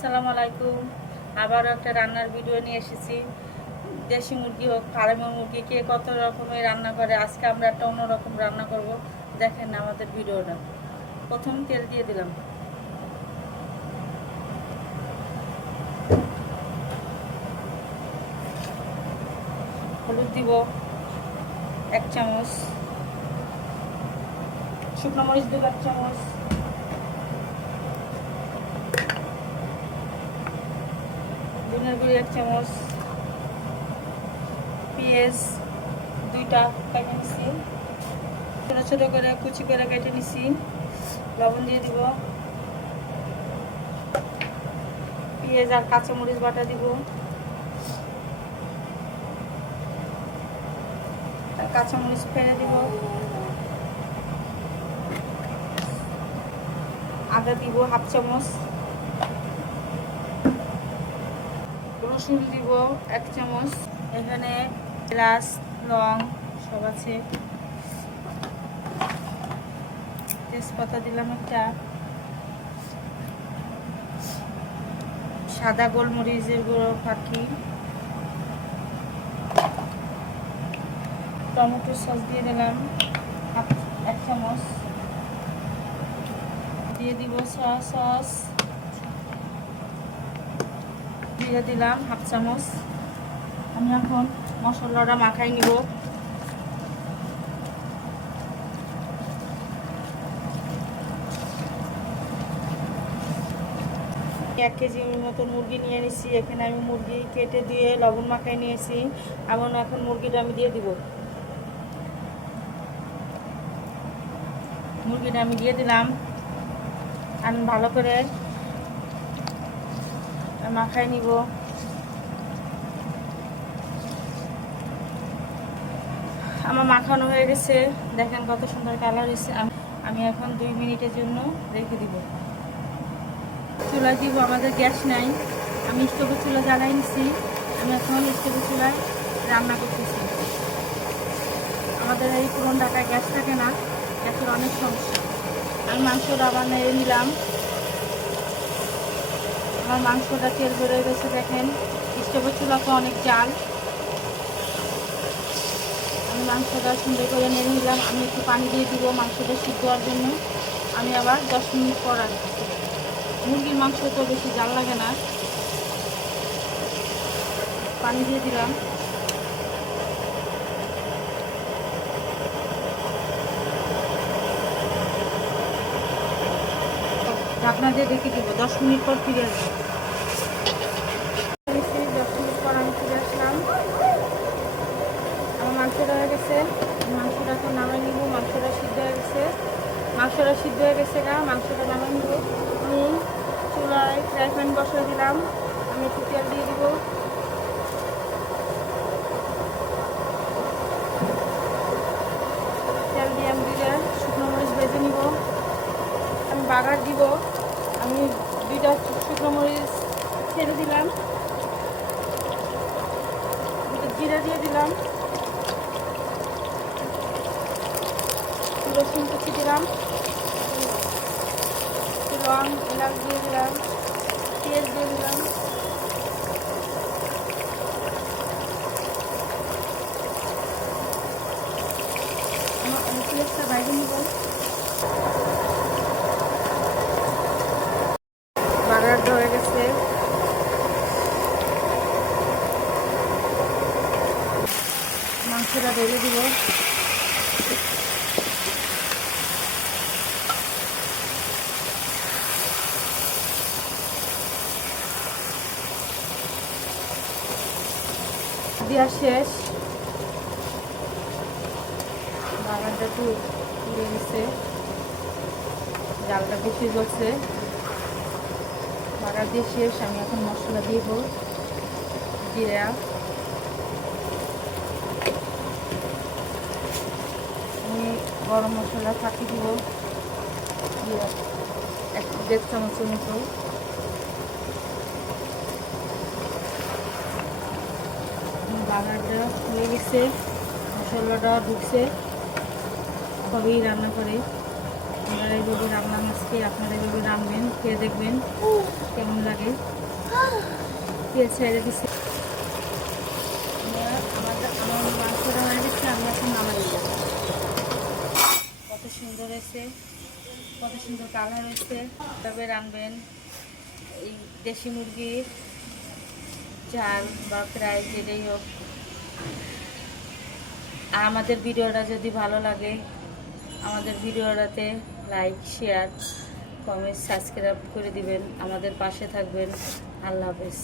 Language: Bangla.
আসসালামু আলাইকুম। আবারও একটা রান্নার ভিডিও নিয়ে এসেছি। দেশি মুরগি হোক ফার্মের মুরগি কে কত রকমের রান্না করে, আজকে আমরা একটা অন্যরকম রান্না করব। দেখেন আমাদের ভিডিওটা। প্রথম তেল দিয়ে দিলাম, হলুদ দিব 1 চামচ, শুকনো মরিচ দিব 1 চামচ, ধনিয়ার গুঁড়ি 1 চামচ, পেঁয়াজ 2টা কেটে নিছি, ছোটো ছোটো করে কুচি করে কেটে নিছি। লবণ দিয়ে দিব, পেঁয়াজ আর কাঁচামরিচ বাটা দিব, কাঁচামরিচ ফেলে দিব, আদা দিব 1/2 চামচ, রসুন দিব 1 চামচ, এখানে এলাচ লং সব আছে, তেজপাতা দিলাম একটা, সাদা গোলমরিচের গুঁড়ো পাখি, টমেটো সস দিয়ে দিলাম 1 চামচ, দিয়ে দিব সয়া সস, দিয়ে দিলাম 1/2 চামচ। আমি এখন মশলাটা মাখাই নিব। 1 কেজি মতো মুরগি নিয়ে নিছি। এখানে আমি মুরগি কেটে দিয়ে লবণ মাখাই নিয়েছি। এখন মুরগিটা আমি দিয়ে দিব। মুরগিটা আমি দিয়ে দিলাম। আমি ভালো করে মাখাই নিব। আমার মাখানো হয়ে গেছে, দেখেন কত সুন্দর কালার হয়েছে। আমি এখন 2 মিনিটের জন্য রেখে দিব। চুলা দিব, আমাদের গ্যাস নাই, আমি স্টোভের চুলা জ্বালাই নিছি। আমি এখন স্টোভের চুলায় রান্না করতেছি। আমাদের এই পুরন ঢাকায় গ্যাস থাকে না, গ্যাসের অনেক সমস্যা। আমি মাংসটা আবার নেড়ে নিলাম। আমার মাংসটা তেল বেরোয় গেছে, দেখেন স্টোভের চুলা তো অনেক জাল। আমি মাংসটা সুন্দর করে নেড়ে নিলাম। আমি একটু পানি দিয়ে দিব মাংসটা সিদ্ধ হওয়ার জন্য। আমি আবার 10 মিনিট পর আসছি। মুরগির মাংস তো বেশি জাল লাগে না। পানি দিয়ে দিলাম। ঢাকনা দিয়ে ঢেকে দিব, 10 মিনিট পর ফিরে আসবো। 10 মিনিট পর আমি ফিরে আসলাম। আমার মাংসটা হয়ে গেছে, মাংসটা এখন নামাই নিব। মাংসটা সিদ্ধ হয়ে গেছে, মাংসটা নামাই নিব। আমি চুলায় ফ্রাই প্যান বসিয়ে দিলাম। আমি একটু তেল দিয়ে দিব। তেল দিয়ে আমি দিলে শুকনো মরিচ ভেজে নিব। আমি বাগার দিব। আমি 2টা শুকনো মরিচ ছেড়ে দিলাম, 2টা জিরা দিয়ে দিলাম, রসুন কুচি দিলাম, লং এলাচ দিয়ে দিলাম, পেঁয়াজ দিয়ে দিলাম। আমি পেঁয়াজটা বাইরে নিব। বাগার হয়ে গেছে। মাংসটা ঢেলে দিব। দেওয়া শেষ। বাগানটা একটু পুড়ে গেছে, জালটা বেশি জ্বলছে। বাগার দিয়ে শেষ। আমি এখন মশলা দিব। জিরা, আমি গরম মশলা ফাঁকি দিব 1.5 চামচের মতো। বাগারটা হয়ে গেছে, মশলাটা ঢুকছে, সবই রান্না করে আমরা এইভাবে রান্না মাছকে আপনারা এইভাবে রান্নবেন, খেয়ে দেখবেন কেমন লাগে। পেঁয়াজ ছেড়ে দিচ্ছি, আমার মাংসটা হয়ে গেছে, আমি এখন নামাই দেব। কত সুন্দর হয়েছে, কত সুন্দর কালার হয়েছে। তবে রানবেন এই দেশি মুরগির ঝাল বা ফ্রাই যেটাই হোক। আর আমাদের ভিডিওটা যদি ভালো লাগে, আমাদের ভিডিওটাতে লাইক, শেয়ার, কমেন্ট, সাবস্ক্রাইব করে দিবেন, আমাদের পাশে থাকবেন। আল্লাহ হাফেজ।